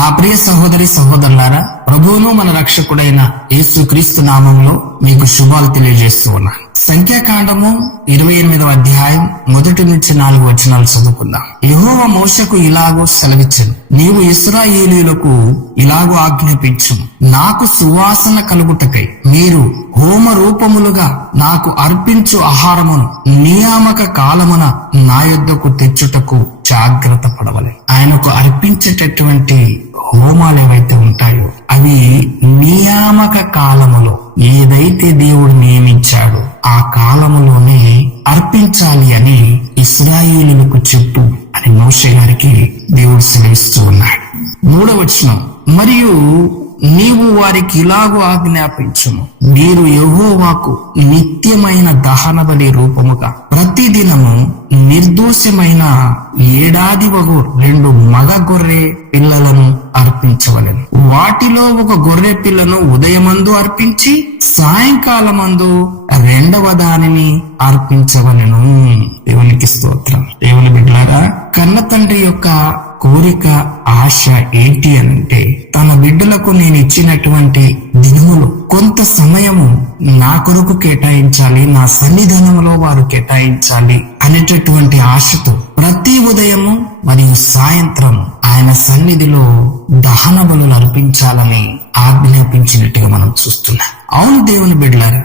నా ప్రియ సహోదరి సహోదరులారా ప్రభువును మన రక్షకుడైన యేసుక్రీస్తు నామంలో మీకు శుభాలు తెలియజేస్తూ ఉన్నాను. సంఖ్యాకాండము ఇరవై ఎనిమిదవ అధ్యాయం మొదటి నుంచి నాలుగు వచనాలు చదువుకుందాం. యహోవ మోషకు ఇలాగో సెలవిచ్చను. నీవు ఇస్రాయేలీలకు ఇలాగో ఆజ్ఞాపించు నాకు సువాసన కలుగుటకై మీరు హోమ రూపములుగా నాకు అర్పించు ఆహారమును నియామక కాలమున నా యొద్దకు తెచ్చుటకు జాగ్రత్త పడవలే ఆయనకు అర్పించేటటువంటి హోమాలు ఏవైతే ఉంటాయో అవి నియామక కాలములో ఏదైతే దేవుడు నియమించాడో ఆ కాలములోనే అర్పించాలి అని ఇస్రాయేలులకు చెప్పు అని మోషే గారికి దేవుడు సెలవిస్తూ ఉన్నాడు. మూడవచనం మరియు నీవు వారికి ఇలాగూ ఆజ్ఞాపించుము. మీరు యహోవాకు నిత్యమైన దహన బలి రూపముగా ప్రతిదినము నిర్దోషమైన ఏడాది ఒక రెండు మగ గొర్రె పిల్లలను అర్పించవలెను. వాటిలో ఒక గొర్రె పిల్లను ఉదయమందు అర్పించి సాయంకాలమందు రెండవ దానిని అర్పించవలెను. దేవునికి స్తోత్రం. దేవుని బిడ్డలారా కన్న తండ్రి యొక్క కోరిక ఆశ ఏంటి అనంటే తన బిడ్డలకు నేను ఇచ్చినటువంటి దినములు కొంత సమయము నా కొరకు కేటాయించాలి నా సన్నిధానంలో వారు కేటాయించాలి అనేటటువంటి ఆశతో ప్రతి ఉదయము మరియు సాయంత్రం ఆయన సన్నిధిలో దహన బలులు అర్పించాలని ఆజ్ఞాపించినట్టుగా మనం చూస్తున్నాం. అవును దేవుని బిడ్డలారా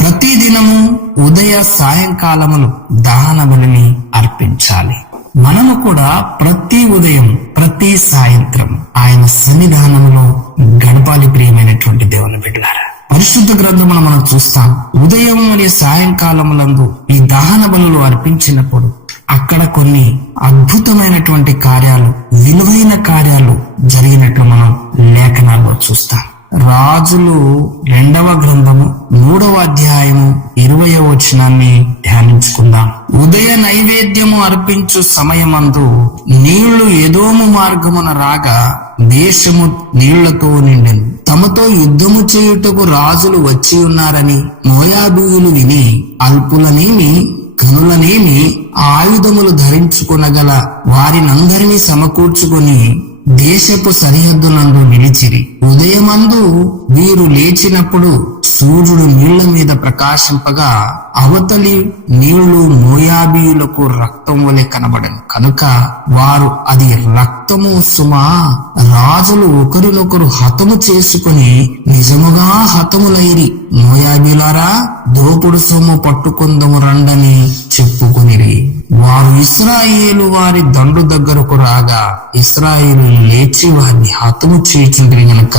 ప్రతి దినము ఉదయ సాయంకాలములు దహన బలిని అర్పించాలి. మనము కూడా ప్రతి ఉదయం ప్రతి సాయంత్రం ఆయన సన్నిధానంలో గడపాలి ప్రియమైనటువంటి దేవుని బిడ్డలారా. పరిశుద్ధ గ్రంథమును మనం చూస్తాం. ఉదయం మరియు సాయంకాలములందు ఈ దహన బలులు అర్పించినప్పుడు అక్కడ కొన్ని అద్భుతమైనటువంటి కార్యాలు విలువైన కార్యాలు జరిగినట్లు మనం లేఖనాల్లో చూస్తాం. రాజులు రెండవ గ్రంథము మూడవ అధ్యాయము ఇరవయ వచనాన్ని ధ్యానించుకుందాం. ఉదయ నైవేద్యము అర్పించు సమయమందు నీళ్ళు ఎదోము మార్గమున రాగా దేశము నీళ్ళతో నిండెను. తమతో యుద్ధము చేయుటకు రాజులు వచ్చి ఉన్నారని మోయాబీయులు విని అల్పులనేమి కనులనేమి ఆయుధములు ధరించుకునగల వారినందరినీ సమకూర్చుకుని దేశపు సరిహద్దునందు నిలిచిరి. ఉదయమందు వీరు లేచినప్పుడు సూర్యుడు నీళ్ళ మీద ప్రకాశింపగా అవతలి నీళ్ళు మోయాబీయులకు రక్తం వలె కనబడను. కనుక వారు అది రక్తము సుమా రాజులు ఒకరినొకరు హతము చేసుకుని నిజముగా హతములైరి. మోయాబీలారా దోపుడు సొమ్ము పట్టుకుందము రండని చెప్పుకునిరి. వారు ఇస్రాయేలు వారి దండు దగ్గరకు రాగా ఇస్రాయేలు లేచి వారిని హతము చేయించుండ్రి గనక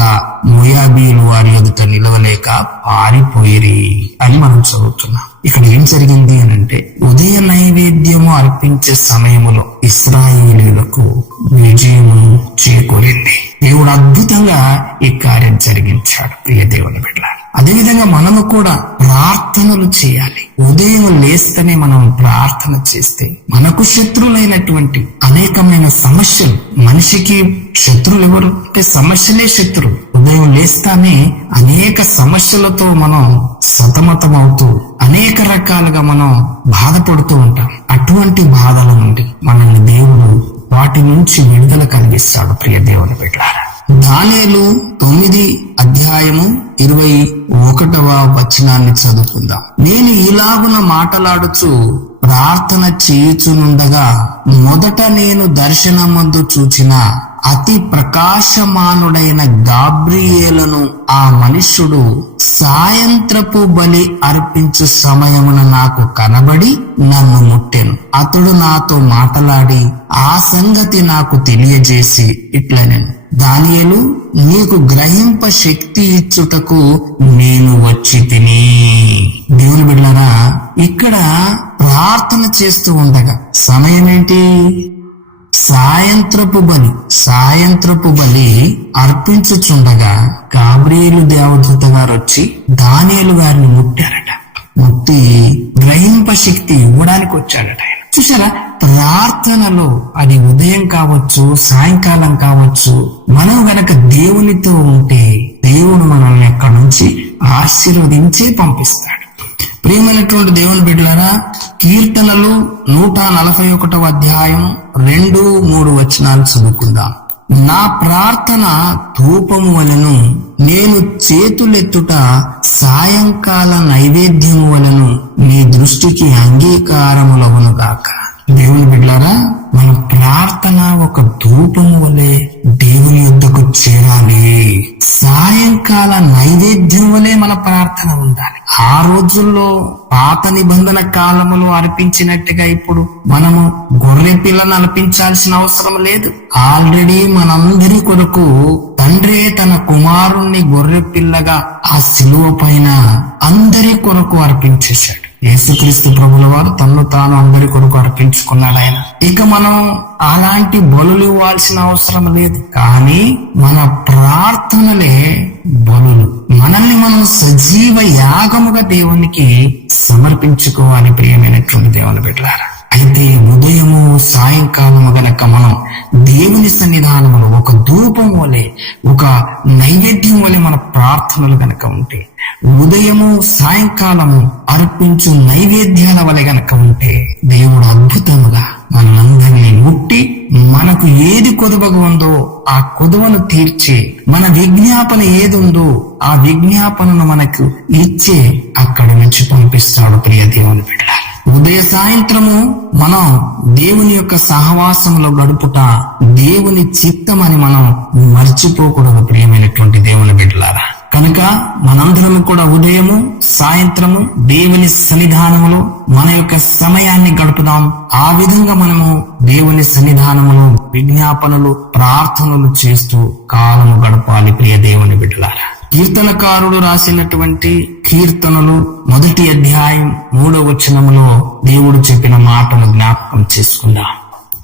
మోయాబీలు వారి ఎదుట నిలవలేక పారిపోయిరి అని మనం చదువుతున్నాం. ఇక్కడ ఏం జరిగింది అని అంటే ఉదయ నైవేద్యము అర్పించే సమయములో ఇస్రాయేలీలకు విజయము చేకూరింది. దేవుడు అద్భుతంగా ఈ కార్యం జరిగించాడు. ప్రియ దేవుని బిడ్డ అదేవిధంగా మనము కూడా ప్రార్థనలు చేయాలి. ఉదయం లేస్తేనే మనం ప్రార్థన చేస్తే మనకు శత్రువులైనటువంటి అనేకమైన సమస్యలు మనిషికి శత్రువులు ఎవరు? అంటే సమస్యలే శత్రువు ఉదయం లేస్తానే అనేక సమస్యలతో మనం సతమతం అవుతూ అనేక రకాలుగా మనం బాధపడుతూ ఉంటాం. అటువంటి బాధల నుండి మనల్ని దేవుడు వాటి నుంచి విడుదల కలిగిస్తాడు ప్రియ దేవుని బిడ్డారా. దానియలు తొమ్మిది అధ్యాయము ఇరవై ఒకటవ వచనాన్ని చదువుకుందాం. నేను ఇలాగున మాటలాడుచు ప్రార్థన చేయుచునుండగా మొదట నేను దర్శనమందు చూచిన అతి ప్రకాశమానుడైన గాబ్రియేలను ఆ మనుష్యుడు సాయంత్రపు బలి అర్పించు సమయమున నాకు కనబడి నన్ను ముట్టెను. అతడు నాతో మాటలాడి ఆ సంగతి నాకు తెలియజేసి ఇట్లనెను. దానియలు నీకు గ్రహింప శక్తి ఇచ్చుటకు నేను వచ్చి తిని. దేవుని బిడ్డలారా ఇక్కడ ప్రార్థన చేస్తూ ఉండగా సమయం ఏంటి సాయంత్రపు బలి సాయంత్రపు బలి అర్పించుచుండగా గాబ్రియేలు దేవదూత గారు వచ్చి దానియలు గారిని ముట్టారట. ముట్టి గ్రహింప శక్తి ఇవ్వడానికి వచ్చాడట ఆయన. చూసారా ప్రార్థనలో అది ఉదయం కావచ్చు సాయంకాలం కావచ్చు మనం గనక దేవునితో ఉంటే దేవుడు మనల్ని అక్కడి నుంచి ఆశీర్వదించి పంపిస్తాడు. ప్రియమైనటువంటి దేవుని బిడ్డలారా కీర్తనలు నూట నలభై ఒకటవ అధ్యాయం రెండు మూడు వచనాలు చదువుకుందాం. నా ప్రార్థన ధూపము వలను నేను చేతులెత్తుట సాయంకాల నైవేద్యము వలను నీ దృష్టికి అంగీకారములవును గాక దేవుని బిడ్డారా మన ప్రార్థన ఒక ధూపము వలె దేవుని యుద్ధకు సాయంకాల నైవేద్యం వలె మన ప్రార్థన ఉండాలి. ఆ రోజుల్లో పాత నిబంధన కాలములో అర్పించినట్టుగా ఇప్పుడు మనము గొర్రె పిల్లను అర్పించాల్సిన అవసరం లేదు. ఆల్రెడీ మనందరి కొరకు తండ్రి తన కుమారుణ్ణి గొర్రె పిల్లగా ఆ శిలువ పైన అందరి కొరకు అర్పించేశాడు. యేసుక్రీస్తు ప్రభుల వారు తను తాను అందరి కొరకు అర్పించుకున్నాడు ఆయన. ఇక మనం అలాంటి బలులు ఇవ్వాల్సిన అవసరం లేదు. కానీ మన ప్రార్థనలే బలులు. మనల్ని మనం సజీవ యాగముగా దేవునికి సమర్పించుకోవాలి ప్రియమైనటువంటి దేవుని బిడ్డారా అయితే ఉదయము సాయంకాలము గనక మనం దేవుని సన్నిధానము ఒక ధూపం వలె ఒక నైవేద్యం వలె మన ప్రార్థనలు గనక ఉంటే ఉదయము సాయంకాలము అర్పించు నైవేద్యాల వలె గనక ఉంటే దేవుడు అద్భుతముగా మనందరినీ ముట్టి మనకు ఏది కొదువగా ఉందో ఆ కొదవను తీర్చి మన విజ్ఞాపన ఏది ఉందో ఆ విజ్ఞాపనను మనకు ఇచ్చే అక్కడి నుంచి పంపిస్తాడు ప్రియ దేవుని బిడ్డ ఉదయ సాయంత్రము మనం దేవుని యొక్క సహవాసంలో గడుపుట దేవుని చిత్తమని మనం మర్చిపోకూడదు ప్రియమైనటువంటి దేవుని బిడ్డలారా. కనుక మనందరం కూడా ఉదయము సాయంత్రము దేవుని సన్నిధానములో మన యొక్క సమయాన్ని గడుపుదాం. ఆ విధంగా మనము దేవుని సన్నిధానములో విజ్ఞాపనలు ప్రార్థనలు చేస్తూ కాలము గడపాలి ప్రియ దేవుని బిడ్డలారా. కీర్తనకారుడు రాసినటువంటి కీర్తనలు మొదటి అధ్యాయం మూడవ వచనంలో దేవుడు చెప్పిన మాటను జ్ఞాపకం చేసుకుందాం.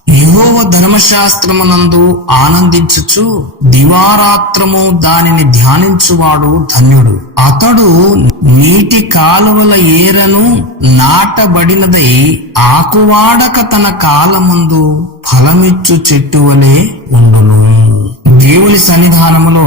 యెహోవ ధర్మశాస్త్రమునందు ఆనందించుచు దివారాత్రము దానిని ధ్యానించువాడు ధన్యుడు. అతడు నీటి కాలువల ఏరను నాటబడినదై ఆకువాడక తన కాలమందు ఫలమిచ్చు చెట్టు వలె ఉండును. దేవుని సన్నిధానములో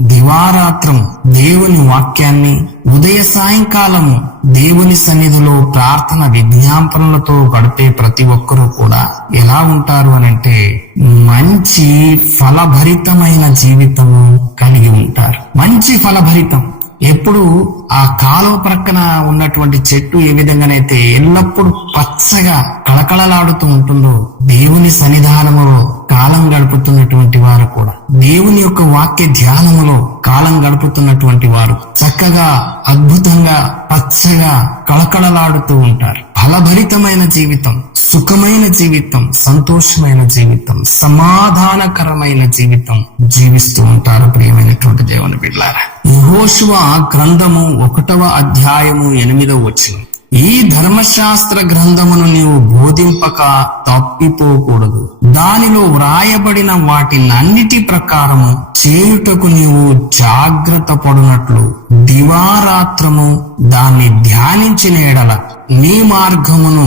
దివారాత్రం దేవుని వాక్యాన్ని ఉదయ సాయంకాలము దేవుని సన్నిధిలో ప్రార్థన విజ్ఞాపనలతో గడిపే ప్రతి ఒక్కరూ కూడా ఎలా ఉంటారు అని అంటే మంచి ఫలభరితమైన జీవితము కలిగి ఉంటారు. మంచి ఫలభరితం. ఎప్పుడు ఆ కాలువ ప్రక్కన ఉన్నటువంటి చెట్టు ఏ విధంగానైతే ఎల్లప్పుడూ పచ్చగా కళకళలాడుతూ ఉంటుందో దేవుని సన్నిధానములో కాలం గడుపుతున్నటువంటి వారు కూడా. దేవుని యొక్క వాక్య ధ్యానములో కాలం గడుపుతున్నటువంటి వారు చక్కగా అద్భుతంగా పచ్చగా కళకళలాడుతూ ఉంటారు. ఫలభరితమైన జీవితం సుఖమైన జీవితం సంతోషమైన జీవితం సమాధానకరమైన జీవితం జీవిస్తూ ఉంటారు ప్రియమైనటువంటి దేవుని బిడ్డారా. యెహోషువ గ్రంథము ఒకటవ అధ్యాయము ఎనిమిదవ వచ్చింది ఈ ధర్మశాస్త్ర గ్రంథమును నీవు బోధింపక తప్పిపోకూడదు. దానిలో వ్రాయబడిన వాటినన్నిటి ప్రకారము చేయుటకు నీవు జాగ్రత్త పడినట్లు. దివారాత్రము దాన్ని ధ్యానించిన ఎడల నీ మార్గమును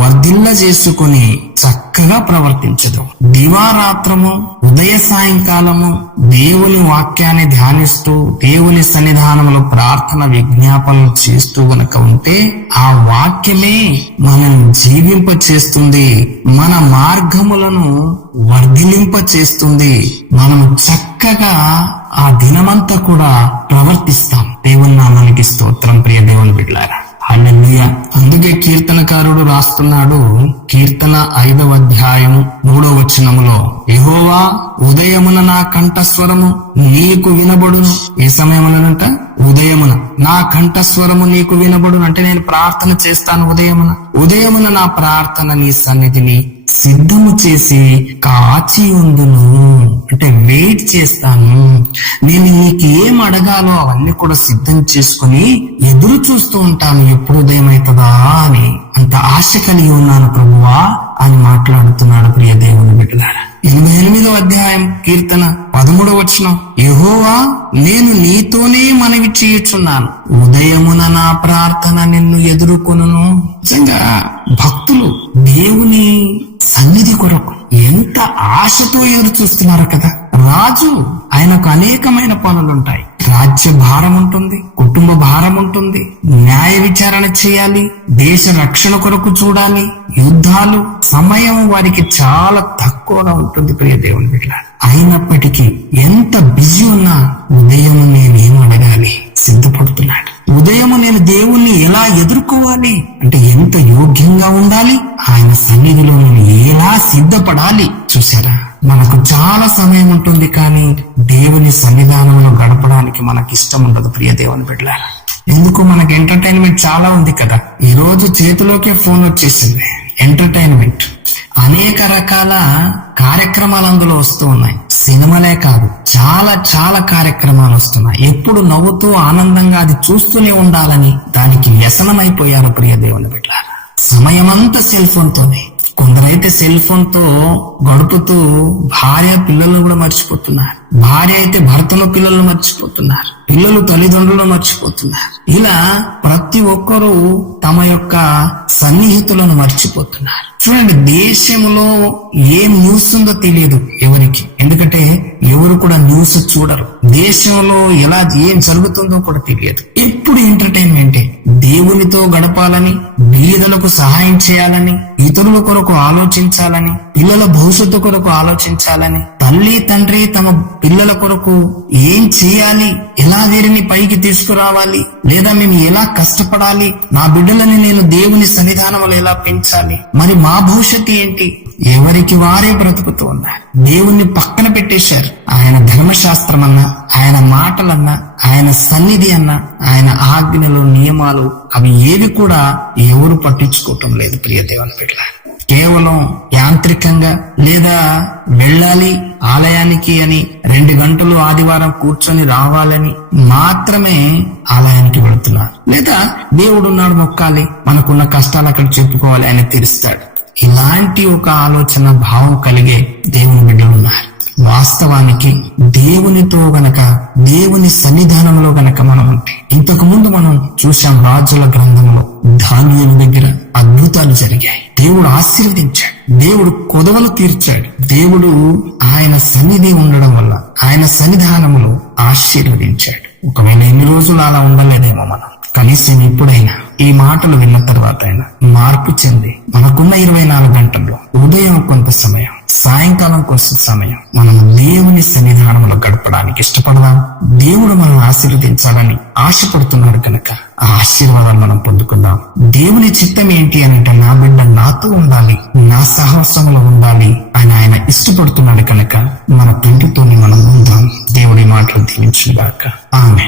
వర్ధిల్ల చేసుకుని చక్కగా ప్రవర్తించదు. దివారాత్రము ఉదయ సాయంకాలము దేవుని వాక్యాన్ని ధ్యానిస్తూ దేవుని సన్నిధానంలో ప్రార్థన విజ్ఞాపనలు చేస్తూ గనక ఉంటే ఆ వాక్యమే మనం జీవింప చేస్తుంది మన మార్గములను వర్ధిలింప చేస్తుంది మనం చక్కగా ఆ దినమంతా కూడా ప్రవర్తిస్తాం. దేవుని నామానికి స్తోత్రం ప్రియ దేవుని బిడ్డారా హల్లెలూయ. అందుకే కీర్తనకారుడు రాస్తున్నాడు. కీర్తన ఐదవ అధ్యాయము మూడో వచనములో యహోవా ఉదయమున నా కంఠస్వరము నీకు వినబడును. ఏ సమయమునంట ఉదయమున. నా కంఠస్వరము నీకు వినబడును అంటే నేను ప్రార్థన చేస్తాను ఉదయమున. ఉదయమున నా ప్రార్థన నీ సన్నిధిని సిద్ధము చేసి కాచి ఉందును అంటే వెయిట్ చేస్తాను. నేను నీకు ఏం అడగాలో అవన్నీ కూడా సిద్ధం చేసుకుని ఎదురు చూస్తూ ఉంటాను. ఎప్పుడు ఉదయం అవుతుందా అని. అంత ఆశ కలిగి ఉన్నాను ప్రభువా అని మాట్లాడుతున్నాడు ప్రియ దేవుని బిడ్డలారా. ఎనభై ఎనిమిదో అధ్యాయం కీర్తన పదమూడవ వచనం. యహోవా నేను నీతోనే మనవి చేయుచున్నాను. ఉదయమున నా ప్రార్థన నిన్ను ఎదుర్కొను నిజంగా భక్తులు దేవుని సన్నిధి కొరకు ఎంత ఆశతో ఎదురు చూస్తున్నారు కదా. రాజు ఆయనకు అనేకమైన పనులుంటాయి. రాజ్య భారం ఉంటుంది కుటుంబ భారం ఉంటుంది న్యాయ విచారణ చేయాలి దేశ రక్షణ కొరకు చూడాలి యుద్ధాలు సమయం వారికి చాలా తక్కువగా ఉంటుంది ప్రియ దేవుని బిడ్డ అయినప్పటికీ ఎంత బిజీ ఉన్నా ఉదయం నేనేం అడగాలి? సిద్ధపడుతున్నాడు. ఉదయం నేను దేవుణ్ణి ఎలా ఎదుర్కోవాలి? అంటే ఎంత యోగ్యంగా ఉండాలి? ఆయన సన్నిధిలో నేను ఎలా సిద్ధపడాలి? చూసారా మనకు చాలా సమయం ఉంటుంది కానీ దేవుని సన్నిధానంలో గడపడానికి మనకి ఇష్టం ఉండదు ప్రియ దేవుని బిడ్డలారా. ఎందుకు? మనకి ఎంటర్టైన్మెంట్ చాలా ఉంది కదా. ఈ రోజు చేతిలోకే ఫోన్ వచ్చేసింది. ఎంటర్టైన్మెంట్ అనేక రకాల కార్యక్రమాలు అందులో వస్తూ ఉన్నాయి. సినిమాలే కాదు చాలా చాలా కార్యక్రమాలు వస్తున్నాయి. ఎప్పుడు నవ్వుతూ ఆనందంగా అది చూస్తూనే ఉండాలని దానికి వ్యసనమైపోయారు ప్రియ దేవుని బిడ్డలారా సమయమంతా సెల్ ఫోన్ తోనే కొందరైతే సెల్ ఫోన్తో గడుపుతూ భార్య పిల్లలను కూడా మర్చిపోతున్నారు. భార్య అయితే భర్తను పిల్లలు మర్చిపోతున్నారు. పిల్లలు తల్లిదండ్రులను మర్చిపోతున్నారు. ఇలా ప్రతి ఒక్కరూ తమ యొక్క సన్నిహితులను మర్చిపోతున్నారు. చూడండి దేశంలో ఏం న్యూస్ ఉందో తెలియదు ఎవరికి. ఎందుకంటే ఎవరు కూడా న్యూస్ చూడరు. దేశంలో ఎలా ఏం జరుగుతుందో కూడా తెలియదు. ఎప్పుడు ఎంటర్టైన్మెంటే దేవునితో గడపాలని బీదలకు సహాయం చేయాలని ఇతరుల కొరకు ఆలోచించాలని పిల్లల భవిష్యత్తు కొరకు ఆలోచించాలని తల్లి తండ్రి తమ పిల్లల కొరకు ఏం చేయాలి ఎలా వీరిని పైకి తీసుకురావాలి లేదా మేము ఎలా కష్టపడాలి నా బిడ్డలని నేను దేవుని సన్నిధానంలో ఎలా పెంచాలి మరి మా భవిష్యత్తు ఏంటి? ఎవరికి వారే బ్రతుకుతూ ఉన్నారు. దేవుణ్ణి పక్కన పెట్టేశారు. ఆయన ధర్మశాస్త్రం అన్నా ఆయన మాటలన్నా ఆయన సన్నిధి అన్నా ఆయన ఆజ్ఞలు నియమాలు అవి ఏవి కూడా ఎవరు పట్టించుకోవటం లేదు ప్రియ దేవుని బిడ్డ కేవలం యాంత్రికంగా లేదా వెళ్ళాలి ఆలయానికి అని రెండు గంటలు ఆదివారం కూర్చొని రావాలని మాత్రమే ఆలయానికి వెళుతున్నారు. లేదా దేవుడు ఉన్నాడు మొక్కాలి మనకున్న కష్టాలు అక్కడ చెప్పుకోవాలి ఆయన తీరుస్తాడు. ఇలాంటి ఒక ఆలోచన భావం కలిగే దేవుని బిడ్డలు ఉన్నారు. వాస్తవానికి దేవునితో గనక దేవుని సన్నిధానంలో గనక మనం ఉంటే ఇంతకు ముందు మనం చూసాం రాజుల గ్రంథంలో ధాన్యుల దగ్గర అద్భుతాలు జరిగాయి. దేవుడు ఆశీర్వదించాడు. దేవుడు కొదవలు తీర్చాడు. దేవుడు ఆయన సన్నిధి ఉండడం వల్ల ఆయన సన్నిధానములో ఆశీర్వదించాడు. ఒకవేళ ఎన్ని రోజులు అలా ఉండలేదేమో మనం. కనీసం ఇప్పుడైనా ఈ మాటలు విన్న తర్వాత అయినా మార్పు చెంది మనకున్న ఇరవై నాలుగు గంటల్లో ఉదయం కొంత సమయం సాయంకాలం కోసం సమయం మనం దేవుని సన్నిధానంలో గడపడానికి ఇష్టపడదాం. దేవుడు మనం ఆశీర్వదించాలని ఆశపడుతున్నాడు కనుక ఆ ఆశీర్వాదాలు మనం పొందుకుందాం. దేవుని చిత్తం ఏంటి అనంటే నా బిడ్డ నాతో ఉండాలి నా సాహసంలో ఉండాలి అని ఆయన ఇష్టపడుతున్నాడు కనుక మన పిండితోని మనం ఉందాం. దేవుడి మాటలు దీవించుగాక ఆమె